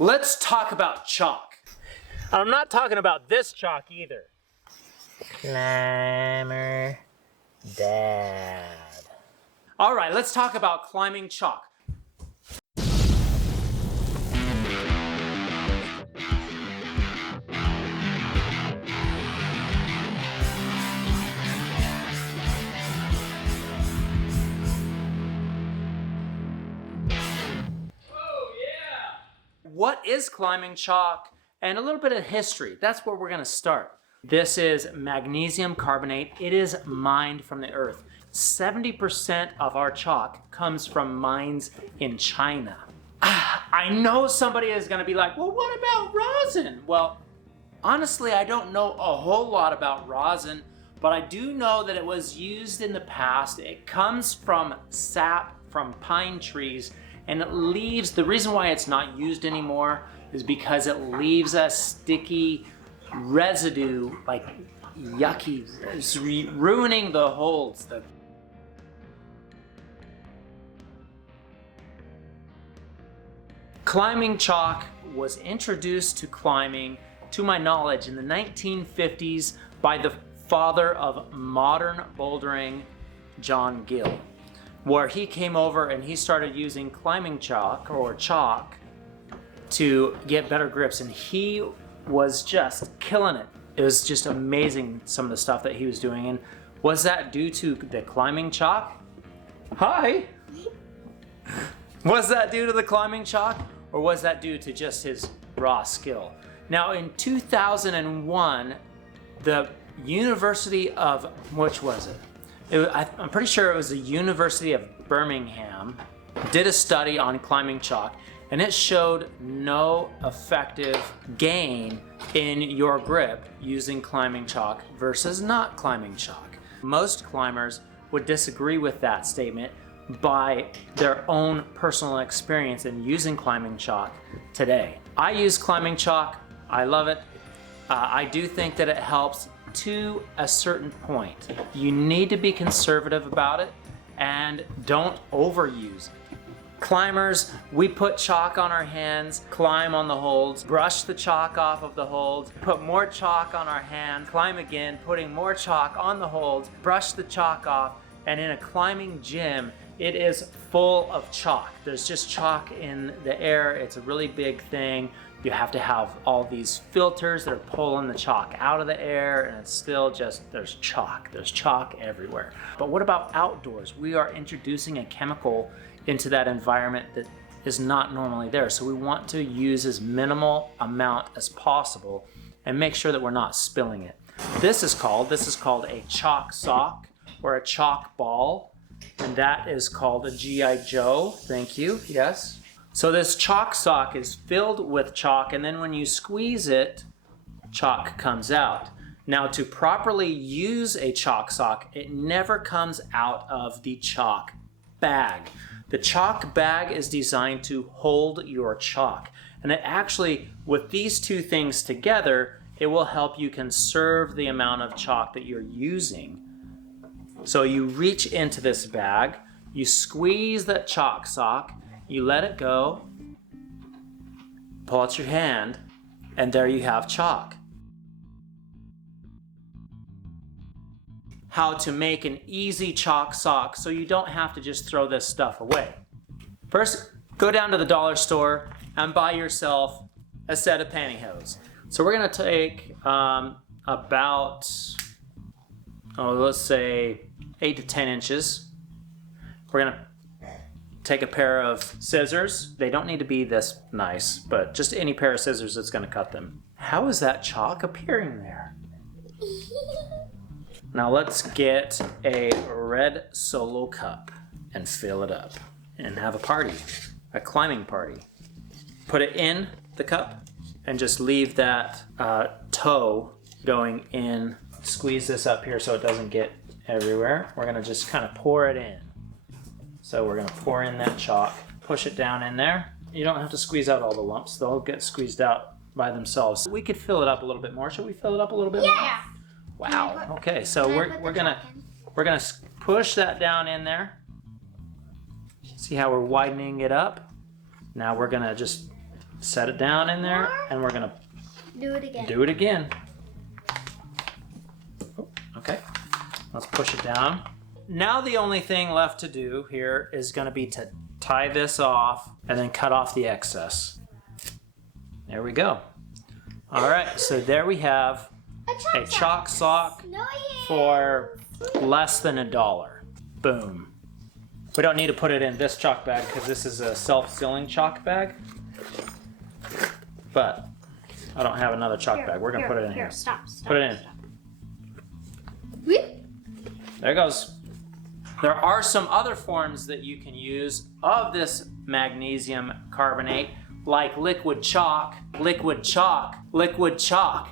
Let's talk about chalk. I'm not talking about this chalk either. Climber Dad. All right, let's talk about climbing chalk. What is climbing chalk? And a little bit of history. That's where we're going to start. This is magnesium carbonate. It is mined from the earth. 70% of our chalk comes from mines in China. I know somebody is going to be like, well, what about rosin? Well, honestly, I don't know a whole lot about rosin, but I do know that it was used in the past. It comes from sap from pine trees, and it leaves, the reason why it's not used anymore is because it leaves a sticky residue, like yucky, it's ruining the holds. Climbing chalk was introduced to climbing, to my knowledge, in the 1950s by the father of modern bouldering, John Gill, where he came over and he started using climbing chalk or chalk to get better grips, and he was just killing it. It was just amazing, some of the stuff that he was doing. And was that due to the climbing chalk? Hi! Was that due to the climbing chalk, or was that due to just his raw skill? Now in 2001, the University of, which was it? I'm pretty sure it was the University of Birmingham, did a study on climbing chalk, and it showed no effective gain in your grip using climbing chalk versus not climbing chalk. Most climbers would disagree with that statement by their own personal experience in using climbing chalk today. I use climbing chalk, I love it. I do think that it helps to a certain point. You need to be conservative about it and don't overuse it. Climbers, we put chalk on our hands, climb on the holds, brush the chalk off of the holds, put more chalk on our hand, climb again, putting more chalk on the holds, brush the chalk off, and in a climbing gym, it is full of chalk. There's just chalk in the air. It's a really big thing. You have to have all these filters that are pulling the chalk out of the air, and it's still just, there's chalk. There's chalk everywhere. But what about outdoors? We are introducing a chemical into that environment that is not normally there. So we want to use as minimal amount as possible and make sure that we're not spilling it. This is called a chalk sock or a chalk ball, and that is called a G.I. Joe. Thank you, yes. So this chalk sock is filled with chalk, and then when you squeeze it, chalk comes out. Now, to properly use a chalk sock, it never comes out of the chalk bag. The chalk bag is designed to hold your chalk. And it actually, with these two things together, it will help you conserve the amount of chalk that you're using. So you reach into this bag, you squeeze that chalk sock, you let it go, pull out your hand, and there you have chalk. How to make an easy chalk sock so you don't have to just throw this stuff away. First, go down to the dollar store and buy yourself a set of pantyhose. So we're gonna take about, let's say 8 to 10 inches. We're gonna take a pair of scissors. They don't need to be this nice, but just any pair of scissors that's gonna cut them. How is that chalk appearing there? Now let's get a red Solo cup and fill it up and have a party, a climbing party. Put it in the cup and just leave that toe going in. Squeeze this up here so it doesn't get everywhere. We're gonna just kind of pour it in. So we're gonna pour in that chalk, push it down in there. You don't have to squeeze out all the lumps. They'll get squeezed out by themselves. We could fill it up a little bit more. Should we fill it up a little bit more? Yeah. Wow. Okay, so we're gonna push that down in there. See how we're widening it up? Now we're gonna just set it down in there, and we're gonna Do it again. do it again. Oh, okay, let's push it down. Now the only thing left to do here is gonna be to tie this off and then cut off the excess. There we go. All right, so there we have a chalk sock for less than $1. Boom. We don't need to put it in this chalk bag because this is a self-sealing chalk bag. But I don't have another chalk bag. We're gonna put it in here. Stop. Put it in. Whoop. There it goes. There are some other forms that you can use of this magnesium carbonate, like liquid chalk, liquid chalk, liquid chalk.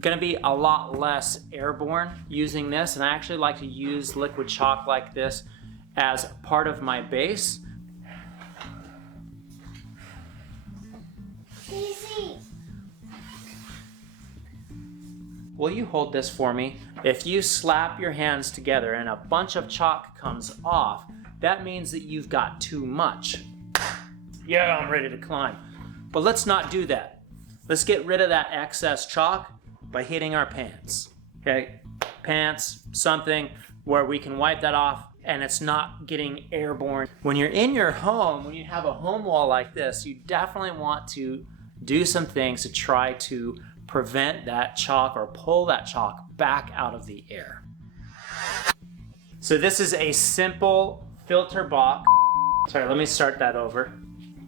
Going to be a lot less airborne using this, and I actually like to use liquid chalk like this as part of my base. Easy. Will you hold this for me? If you slap your hands together and a bunch of chalk comes off, that means that you've got too much. Yeah, I'm ready to climb. But let's not do that. Let's get rid of that excess chalk by hitting our pants. Okay? Pants, something where we can wipe that off and it's not getting airborne. When you're in your home, when you have a home wall like this, you definitely want to do some things to try to prevent that chalk or pull that chalk back out of the air. So this is a simple filter box. Sorry, let me start that over.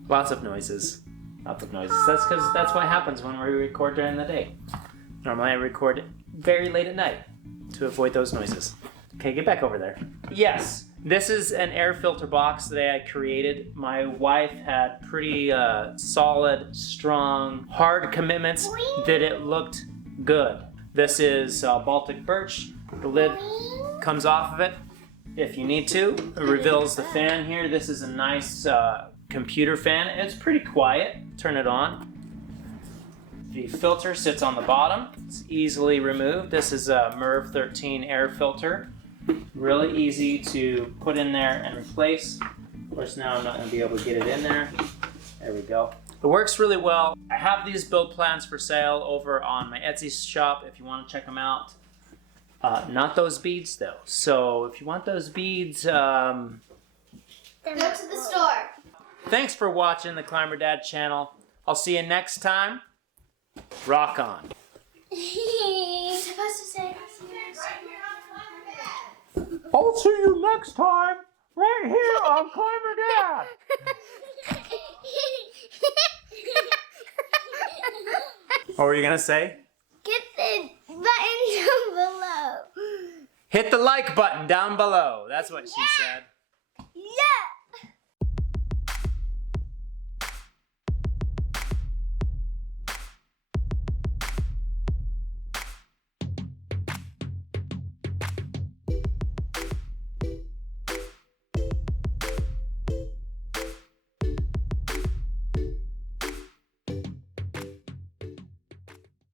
Lots of noises. Lots of noises. That's because that's what happens when we record during the day. Normally I record very late at night to avoid those noises. Okay, get back over there. Yes, this is an air filter box that I created. My wife had pretty solid, strong, hard commitments that it looked good. This is Baltic birch. The lid comes off of it if you need to. It reveals the fan here. This is a nice computer fan. It's pretty quiet. Turn it on. The filter sits on the bottom. It's easily removed. This is a MERV 13 air filter. Really easy to put in there and replace. Of course, now I'm not going to be able to get it in there. There we go. It works really well. I have these build plans for sale over on my Etsy shop if you want to check them out. Not those beads though. So if you want those beads, Go to the store. Thanks for watching the Climber Dad channel. I'll see you next time. Rock on. You're supposed to say. I'll see you next time, right here on Climber Dad. What were you gonna say? Get the button down below. Hit the like button down below. That's what she said.